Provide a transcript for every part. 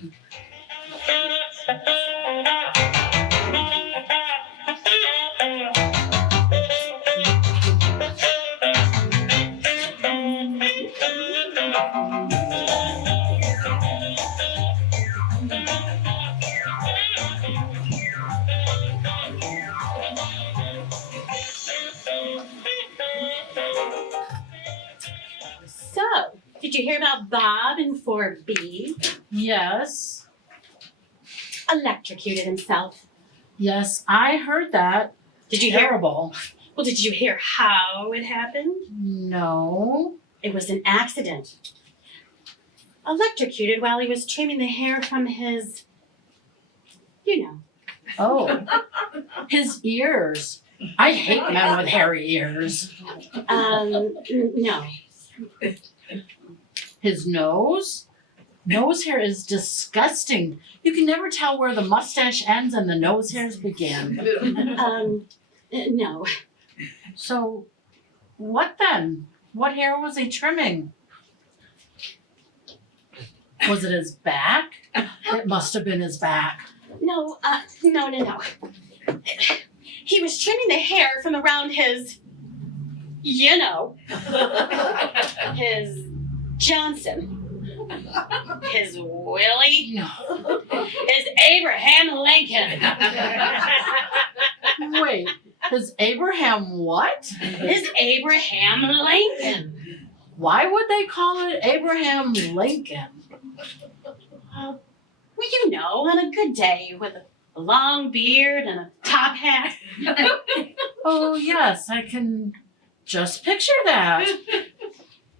So, did you hear about Bob in 4B? Yes. Electrocuted himself. Yes, I heard that. Did you hear? Terrible. Well, did you hear how it happened? No. It was an accident. Electrocuted while he was trimming the hair from his, you know. Oh. His ears. I hate men with hairy ears. No. His nose? Nose hair is disgusting. You can never tell where the mustache ends and the nose hairs begin. No. So, what then? What hair was he trimming? Was it his back? It must have been his back. No. He was trimming the hair from around his, you know, his Johnson. His Willie. No. His Abraham Lincoln. Wait, his Abraham what? His Abraham Lincoln. Why would they call it Abraham Lincoln? Well, you know, on a good day with a long beard and a top hat. Oh, yes, I can just picture that.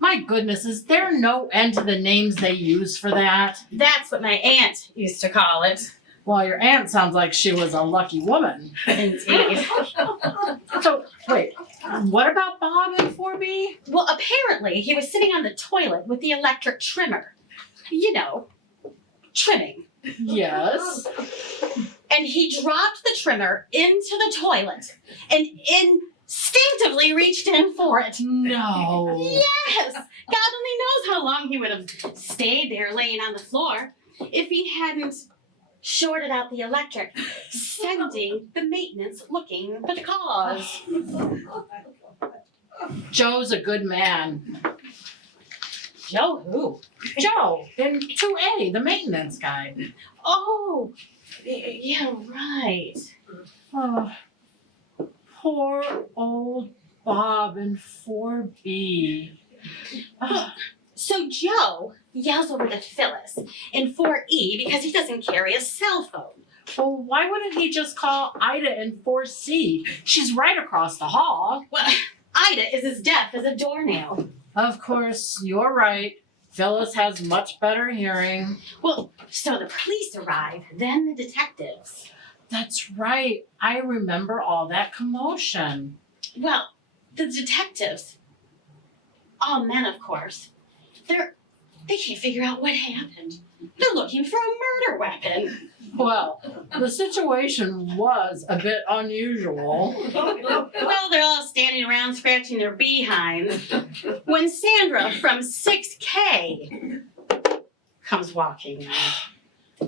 My goodness, is there no end to the names they use for that? That's what my aunt used to call it. Well, your aunt sounds like she was a lucky woman. Indeed. So, wait, what about Bob in 4B? Well, apparently he was sitting on the toilet with the electric trimmer. You know, trimming. Yes. And he dropped the trimmer into the toilet and instinctively reached in for it. No. Yes! God only knows how long he would have stayed there laying on the floor if he hadn't shorted out the electric, sending the maintenance looking for the cause. Joe's a good man. Joe who? Joe in 2A, the maintenance guy. Oh, yeah, right. Oh, poor old Bob in 4B. So Joe yells over to Phyllis in 4E because he doesn't carry a cell phone. Well, why wouldn't he just call Ida in 4C? She's right across the hall. Well, Ida is as deaf as a doornail. Of course, you're right. Phyllis has much better hearing. Well, so the police arrive, then the detectives. That's right. I remember all that commotion. Well, the detectives, all men, of course, they can't figure out what happened. They're looking for a murder weapon. Well, the situation was a bit unusual. Well, they're all standing around scratching their behinds when Sandra from 6K comes walking in.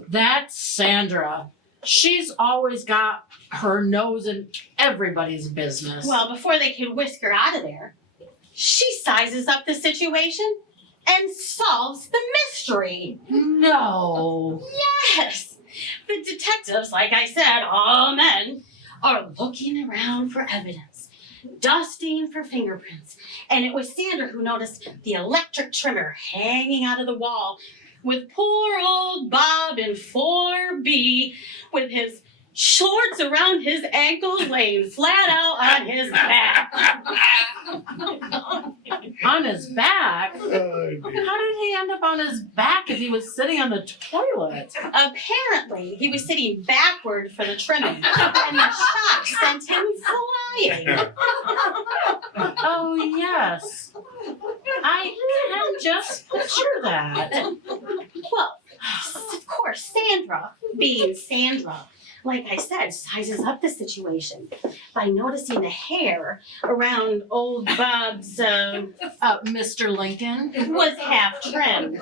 That's Sandra. She's always got her nose in everybody's business. Well, before they can whisk her out of there, she sizes up the situation and solves the mystery. No. Yes! The detectives, like I said, all men, are looking around for evidence, dusting for fingerprints. And it was Sandra who noticed the electric trimmer hanging out of the wall with poor old Bob in 4B with his shorts around his ankles laying flat out on his back. On his back? How did he end up on his back if he was sitting on the toilet? Apparently, he was sitting backward for the trimming, and the shock sent him flying. Oh, yes. I can just picture that. Well, of course, Sandra, being Sandra, like I said, sizes up the situation by noticing the hair around old Bob's Mr. Lincoln? was half trimmed.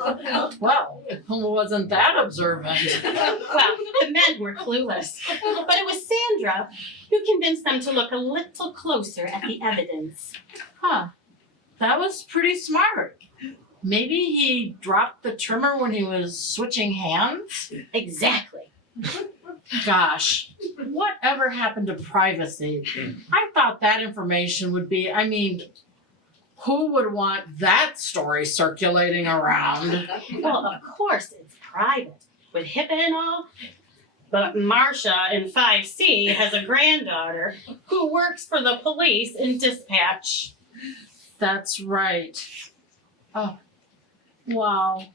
Well, wasn't that observant? Well, the men were clueless, but it was Sandra who convinced them to look a little closer at the evidence. Huh. That was pretty smart. Maybe he dropped the trimmer when he was switching hands? Exactly. Gosh, whatever happened to privacy? I thought that information would be, who would want that story circulating around? Well, of course it's private, with HIPAA and all. But Marcia in 5C has a granddaughter who works for the police in dispatch. That's right. Oh, wow.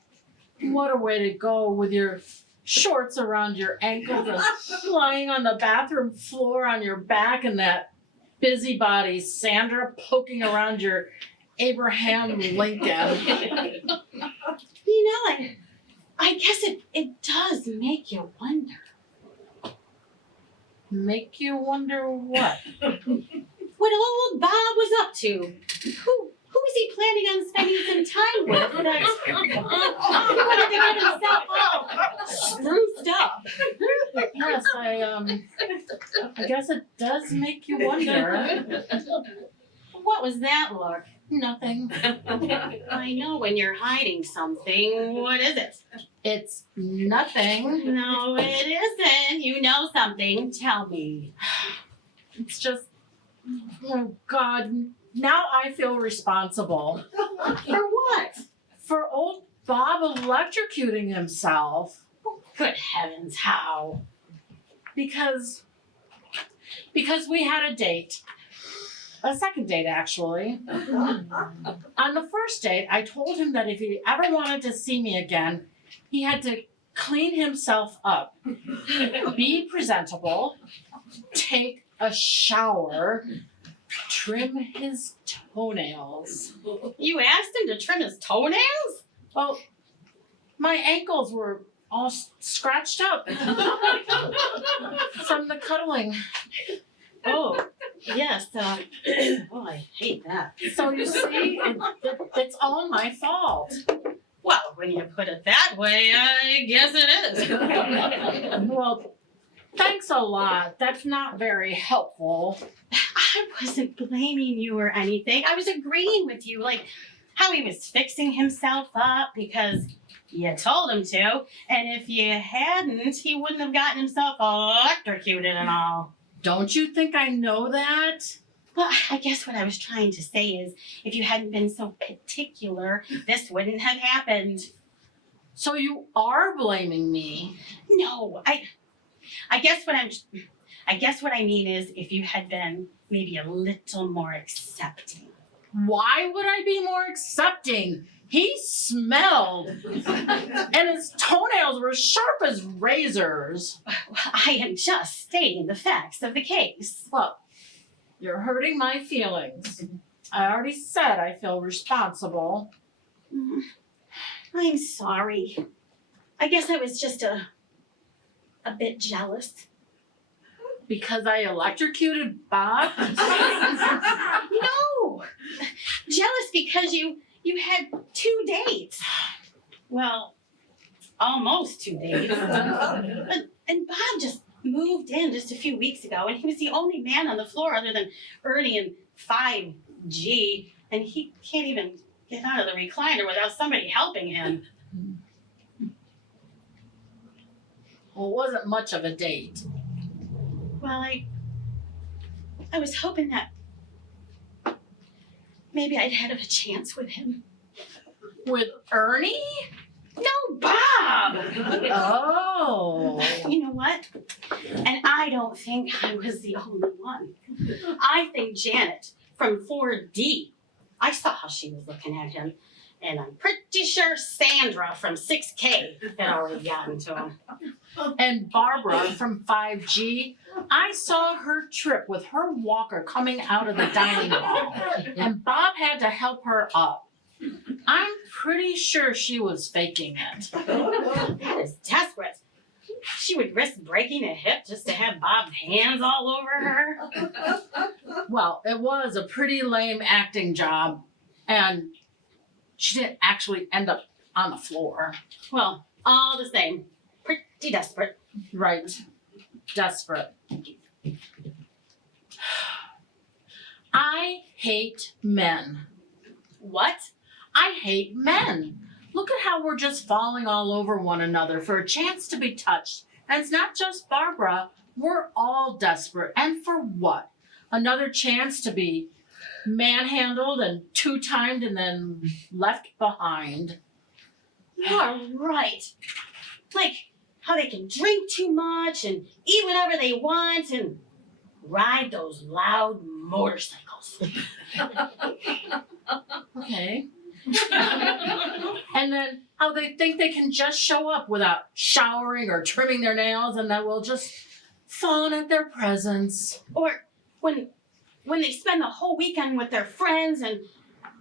What a way to go with your shorts around your ankles and lying on the bathroom floor on your back and that busybody Sandra poking around your Abraham Lincoln. You know, I guess it does make you wonder. Make you wonder what? What old Bob was up to. Who's he planning on spending some time with? That wanted to get himself all spruced up. Yes, I guess it does make you wonder. What was that look? Nothing. I know when you're hiding something. What is it? It's nothing. No, it isn't. You know something. Tell me. It's just, oh God, now I feel responsible. For what? For old Bob electrocuting himself. Good heavens, how? Because we had a date. A second date, actually. On the first date, I told him that if he ever wanted to see me again, he had to clean himself up, be presentable, take a shower, trim his toenails. You asked him to trim his toenails? Well, my ankles were all scratched up from the cuddling. Oh, yes. Oh, I hate that. So you see, it's all my fault. Well, when you put it that way, I guess it is. Well, thanks a lot. That's not very helpful. I wasn't blaming you or anything. I was agreeing with you, like how he was fixing himself up because you told him to, and if you hadn't, he wouldn't have gotten himself electrocuted and all. Don't you think I know that? Well, I guess what I was trying to say is, if you hadn't been so particular, this wouldn't have happened. So you are blaming me. No, I guess what I mean is, if you had been maybe a little more accepting. Why would I be more accepting? He smelled. And his toenails were sharp as razors. I am just stating the facts of the case. Well, you're hurting my feelings. I already said I feel responsible. I'm sorry. I guess I was just a bit jealous. Because I electrocuted Bob? No! Jealous because you had 2 dates. Well, almost 2 dates. And Bob just moved in just a few weeks ago, and he was the only man on the floor other than Ernie and 5G, and he can't even get out of the recliner without somebody helping him. Well, it wasn't much of a date. Well, I was hoping that maybe I'd have a chance with him. With Ernie? No, Bob! Oh. You know what? And I don't think I was the only one. I think Janet from 4D, I saw how she was looking at him. And I'm pretty sure Sandra from 6K had already gotten to him. And Barbara from 5G, I saw her trip with her walker coming out of the dining hall. And Bob had to help her up. I'm pretty sure she was faking it. That is desperate. She she would risk breaking a hip just to have Bob's hands all over her? Well, it was a pretty lame acting job, and she didn't actually end up on the floor. Well, all the same, pretty desperate. Right. Desperate. I hate men. What? I hate men. Look at how we're just falling all over one another for a chance to be touched. And it's not just Barbara. We're all desperate. And for what? Another chance to be manhandled and two-timed and then left behind. You're right. Like how they can drink too much and eat whatever they want and ride those loud motorcycles. Okay. And then how they think they can just show up without showering or trimming their nails and that we'll just fawn at their presence. Or when they spend the whole weekend with their friends and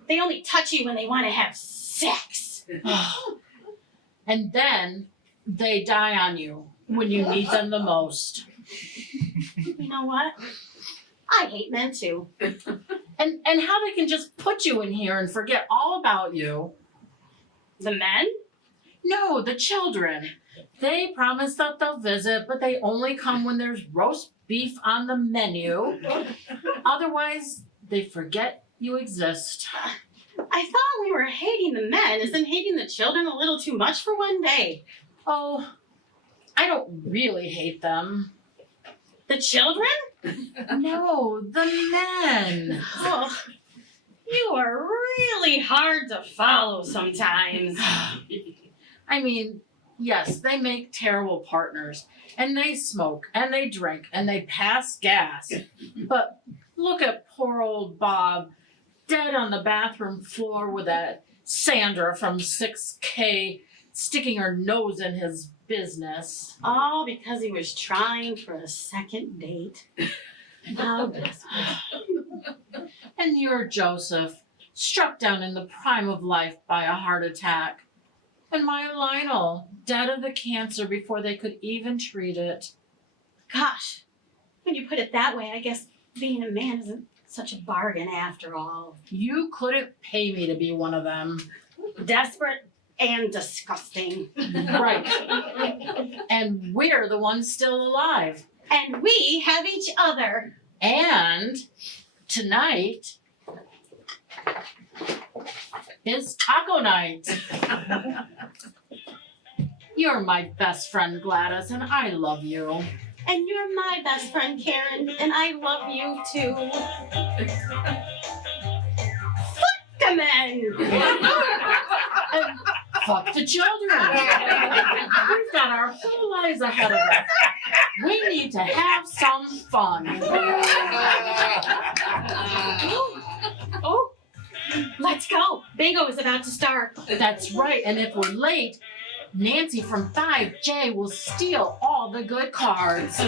they only touch you when they want to have sex. And then they die on you when you need them the most. You know what? I hate men too. And how they can just put you in here and forget all about you. The men? No, the children. They promise that they'll visit, but they only come when there's roast beef on the menu. Otherwise, they forget you exist. I thought we were hating the men. Isn't hating the children a little too much for one day? Oh, I don't really hate them. The children? No, the men. Oh, you are really hard to follow sometimes. I mean, yes, they make terrible partners, and they smoke, and they drink, and they pass gas. But look at poor old Bob, dead on the bathroom floor with that Sandra from 6K sticking her nose in his business. All because he was trying for a second date. How desperate. And you're Joseph, struck down in the prime of life by a heart attack. And my Lionel, dead of the cancer before they could even treat it. Gosh, when you put it that way, I guess being a man isn't such a bargain after all. You couldn't pay me to be one of them. Desperate and disgusting. Right. And we're the ones still alive. And we have each other. And tonight is taco night. You're my best friend, Gladys, and I love you. And you're my best friend, Karen, and I love you too. Fuck the men! And fuck the children. We've got our whole lives ahead of us. We need to have some fun. Oh, let's go. Bingo is about to start. That's right, and if we're late, Nancy from 5J will steal all the good cards.